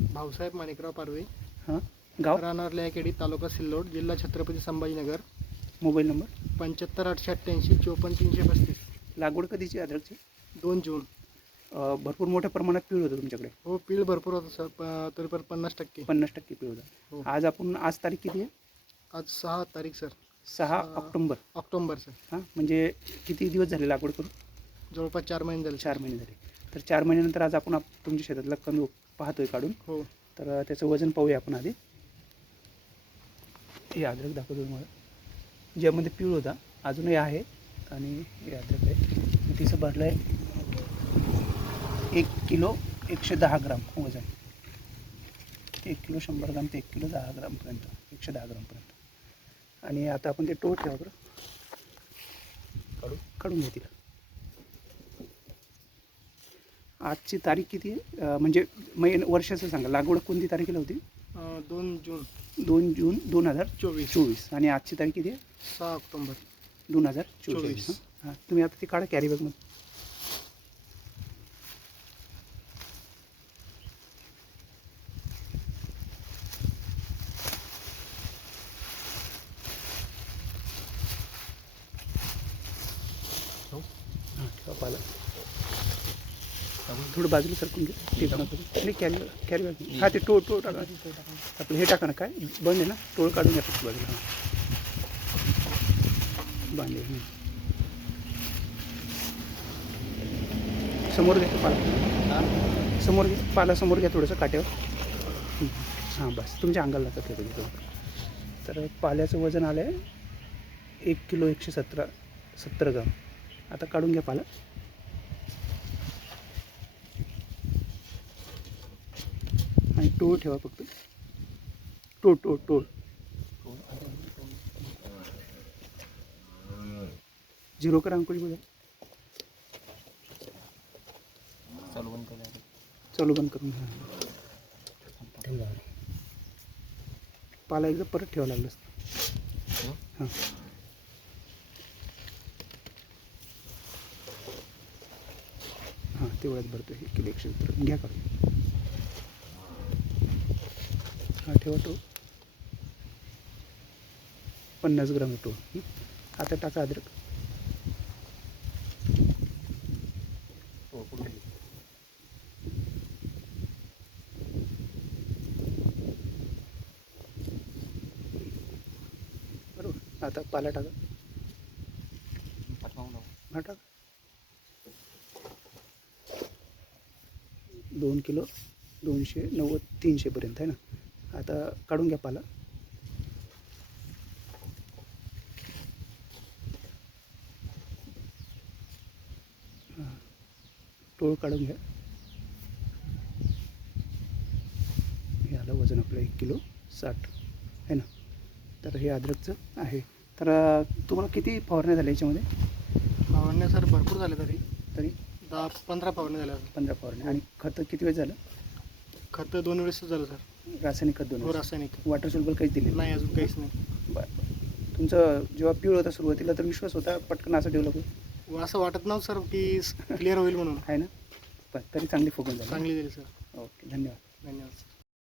भाऊसाहेब माणिकराव पारवे, हां, गाव, राहणार लयाकेडी, तालुका सिल्लोड, जिल्हा छत्रपती संभाजीनगर. Mobile number. 75 888 54 335. लागवड कधीची अद्रकची? 2 जून. भरपूर मोठ्या प्रमाणात पीळ होतं तुमच्याकडे? हो, पीळ भरपूर होतं सर, तरी पण 50%. 50% पीळ होतं. हो. आज तारीख किती आहे? आज 6 तारीख सर. 6 ऑक्टोंबर. October sir. हां, म्हणजे किती दिवस झाले लागवड करून? जवळपास 4 महिने झाले. 4 महिने झाले. तर 4 महिन्यानंतर आज आपण तुमच्या शेतातला कंद पाहतोय काढून. हो. तर त्याचं वजन पाहूया आपण आधी. हे अद्रक दाखवतो तुम्हाला, ज्यामध्ये पीळ होता अजूनही आहे. आणि हे अद्रक आहे, तिचं भरलं आहे 1 किलो 110 ग्राम वजन. 1 किलो 100 ग्राम ते 1 किलो 10 ग्रामपर्यंत, 110 ग्रामपर्यंत. आणि आता आपण ते टोळ ठेवा बरं, काढून घ्या तिला. आजची तारीख किती आहे, म्हणजे वर्षाचं सांगा, लागवड कोणती तारखेला होती? 2 जून 2 जून 2024. आणि आजची तारीख किती आहे? 6 ऑक्टोबर 2024. हां, तुम्ही आता ती काढा कॅरी बॅगमध्ये. हां, ठेवा पाला. थोडं बाजूला सरकून घ्या. ते नाही, कॅरी बॅग. हां, ते टोळ टाका आपलं. हे टाका ना, काय बंद आहे ना, टोळ काढून घ्या फक्त बाजूला. हां, बांधे. समोर घ्या पाला, समोर घ्या पाला, समोर घ्या थोडंसं काट्यावर. हां, बस तुमच्या अंगाला लागतं ते. तर पाल्याचं वजन आलं आहे 1 किलो 170 ग्राम. आता काढून घ्या पाला. आणि टोळ ठेवा फक्त. टोळ 0 करा अंकुश बघा. चालू बंद करून. हां, पाला एकदा परत ठेवा लागलं असतं. हां, हां, तेवढ्याच भरतो. 1 किलो 170 घ्या काढून. हां, ठेवा टोळ. 50 ग्राम टोळ. आता टाका अद्रक. बरोबर. आता पाला टाका. हा, टाका. 2 किलो 290 300पर्यंत आहे ना. आता काढून घ्या पाला. हां, टोळ काढून घ्या. हे आलं वजन आपलं 1 किलो 60 आहे ना. तर हे अद्रकचं आहे. तर तुम्हाला किती फवारण्या झाल्या याच्यामध्ये? फवारण्या सर भरपूर झाले, तरी 10-15 फवारण्या झाल्या. 15 फवारण्या. आणि खतं किती वेळ झालं? खतं 2 वेळेस झालं सर. रासायनिक खत 2 हो, वेळेस. रासायनिक. वॉटर सोल्युबल काहीच दिले नाही, अजून काहीच नाही. बरं. तुमचं जेव्हा पिवळ होता सुरुवातीला तर विश्वास होता पटकन असं डेव्हलप होईल? असं वाटत नव्हतं सर की क्लिअर होईल म्हणून. आहे ना. पण तरी चांगली फुगून झाली. चांगली दिली सर. ओके, धन्यवाद.